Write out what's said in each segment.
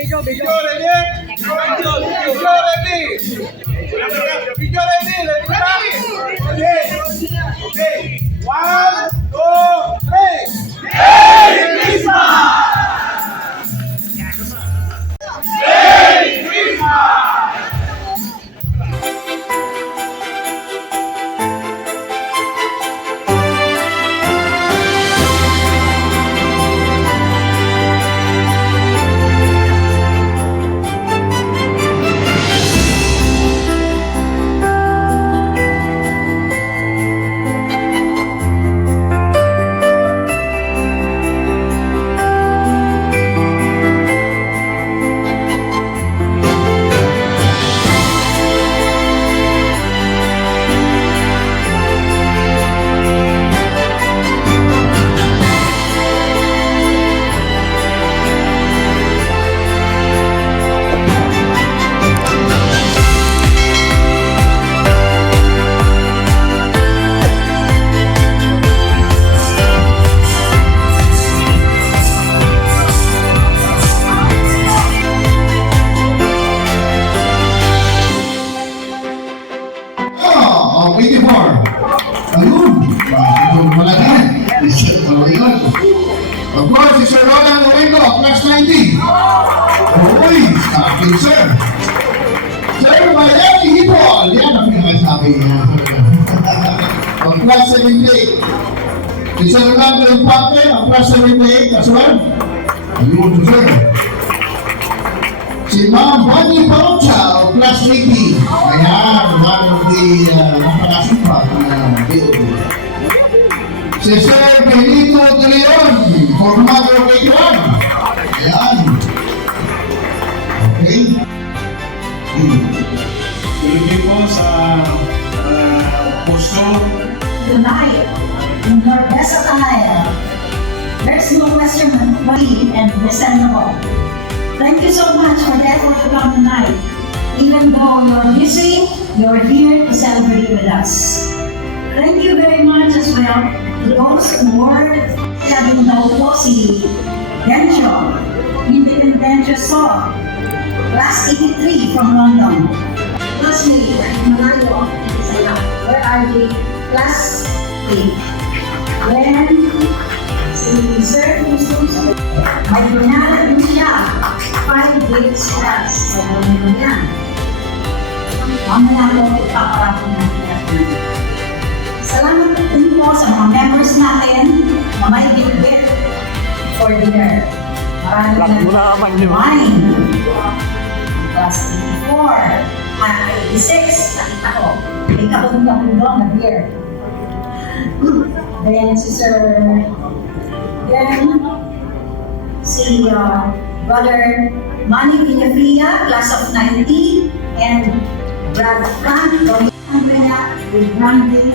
Video ready? Video ready? Video ready? Ready? Okay. 1, 2, 3. Merry Christmas! Merry Christmas! Of course, si Sir Roland Luengo, class 90. Uy, akin sir. Sir, Miami Hipol. Yan ang pinakasabi niya. Of class 78. Si Sir Rolando Impacte, of class 78 as well. Ayun, sir. Si Ma'am Bonnie Parocha, of class 80. Ayan, one of the napakasipat na DOD. Si Sir Benito de Leon, formado kay Juan. Ayan. Okay. Tuloy po sa posto. Tonight, in your best attire, there's no question but worthy and presentable. Thank you so much for the effort to come tonight. Even though you're busy, you're here to celebrate with us. Thank you very much as well to those who work. Sabi daw po si Dencho, Independentia Saw, class 83 from London. Classmate, Malayo, where are they? Class 8. Then, si Sir Jesus, may pinala din siya, 5 grades class. So, yan. Mamaya po, ipaparapin natin. Salamat din po sa mga members natin na may gift for dinner. Maraming wine. Class 84, 86, nakita ko. May kabog-kabog na beer. Then si Sir, then si Brother Manny Villafia, class of 90, and Brad Frank, Andrea with Brandy,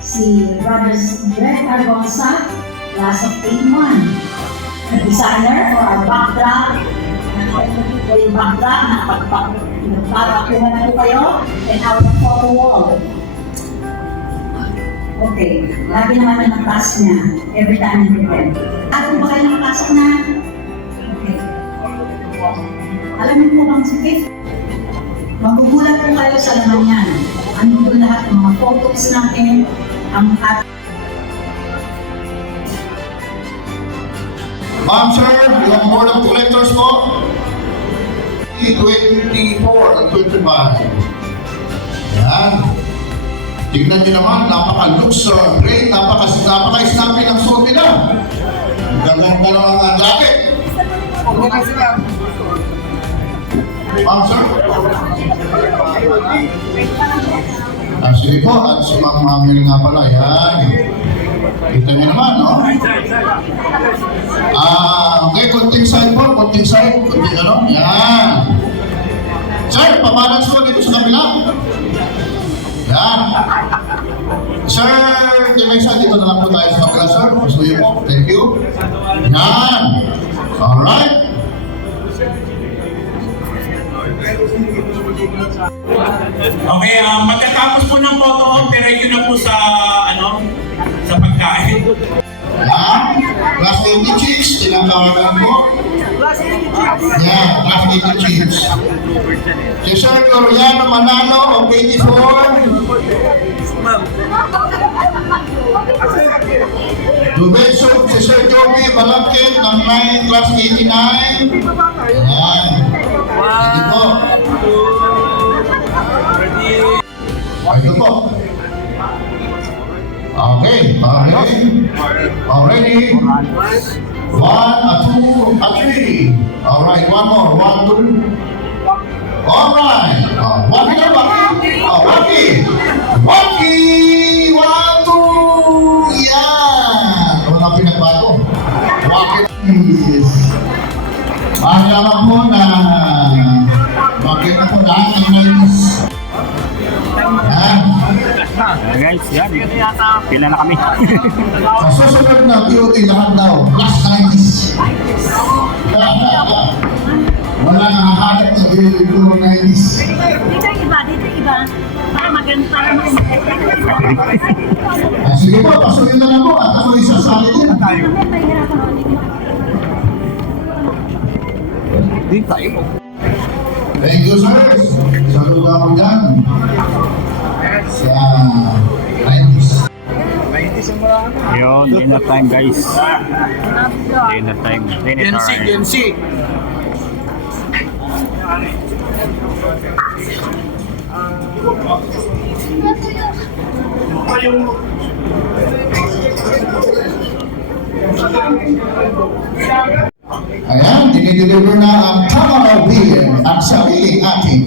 si Brothers Greg Argonza, class of 81. The designer for our backdrop, yung backdrop na pagpapakuhan na po kayo, and our photo wall. Okay, lagi naman yung class niya, every time you prepare. Ano ba kayo nakapasok na? Okay. Alam niyo po bang si Fifth? Magugulat po kayo sa laman yan. Ano po lahat ng mga photos natin, ang at Ma'am, sir, yung board of collectors po, 24 at 25. Yan. Tignan nyo naman, napaka-looks great, napaka-snappy ng suot nila. Ganda naman ang jacket. Ma'am, sir. Sige po, at si Ma'am Mamil nga pala, yan. Kita nyo naman, no? Okay, konting side po, konting ano, yan. Sir, pabalance ko dito sa kabila. Yan. Sir, Dimesa, dito na lang po tayo sa kabila, sir. Pasuyo po, thank you. Yan. Alright. Okay, magkatapos po ng photo op, pero yun na po sa, sa pagkain. Ha? Class 80 chicks, tinatawagan ko. Yan, class 80 chicks. Si Sir Gloriano Manalo of 84. Dubeso, si Sir Joby Balangkit ng 9 class 89. Yan. Sige po. Ito po. Okay, already. 1, 2, 3. Alright, one more. 1, 2. Alright. Waki na ba? Waki. Waki. 1, 2. Yan. Wala pinagbago. Waki. Yes. Malaman po na bakit ako lahat ng ladies. Yan. Guys, yan. Pila na kami. Sa susunod na POT lahat daw, plus 90s. Wala nang hahanap sa puro 90s. Dito iba. Para maganda, para Sige po, pasukin na lang po at ako isasali din. Thank you, sir. Saludo ako dyan. Sa 90s. Yun, dinner time guys. Dinner time. Dinner time. Ayan, dinideliver na ang Tamara William at sariling ating.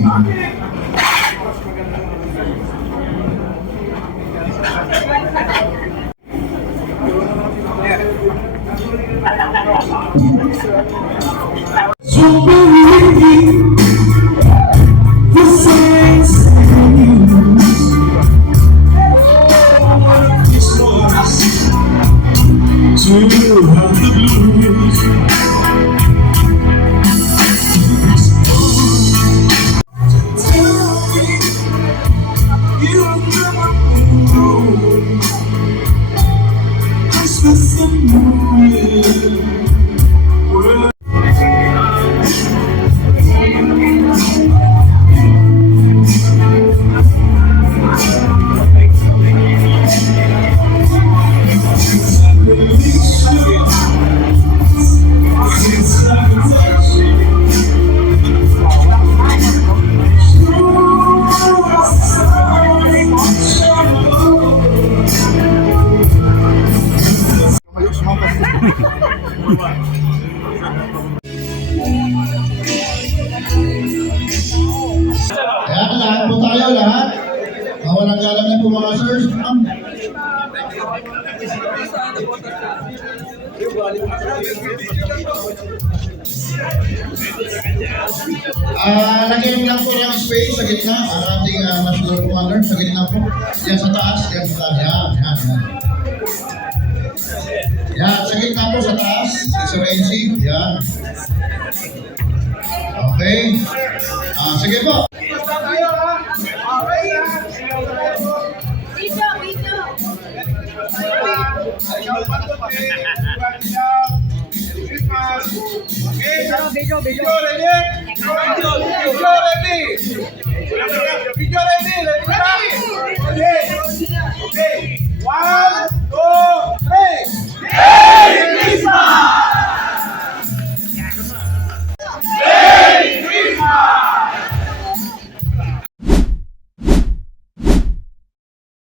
Ayan, lahat po tayo, lahat. Walang galang na po mga sirs. Lagyan lang po ng space sa gitna. Ang ating National Commander sa gitna po. Yan sa taas, yan sa taas. Yan. Yan, sa gitna po sa taas. Sa NC. Yan. Okay. Sige po. Video ready. Okay. 1,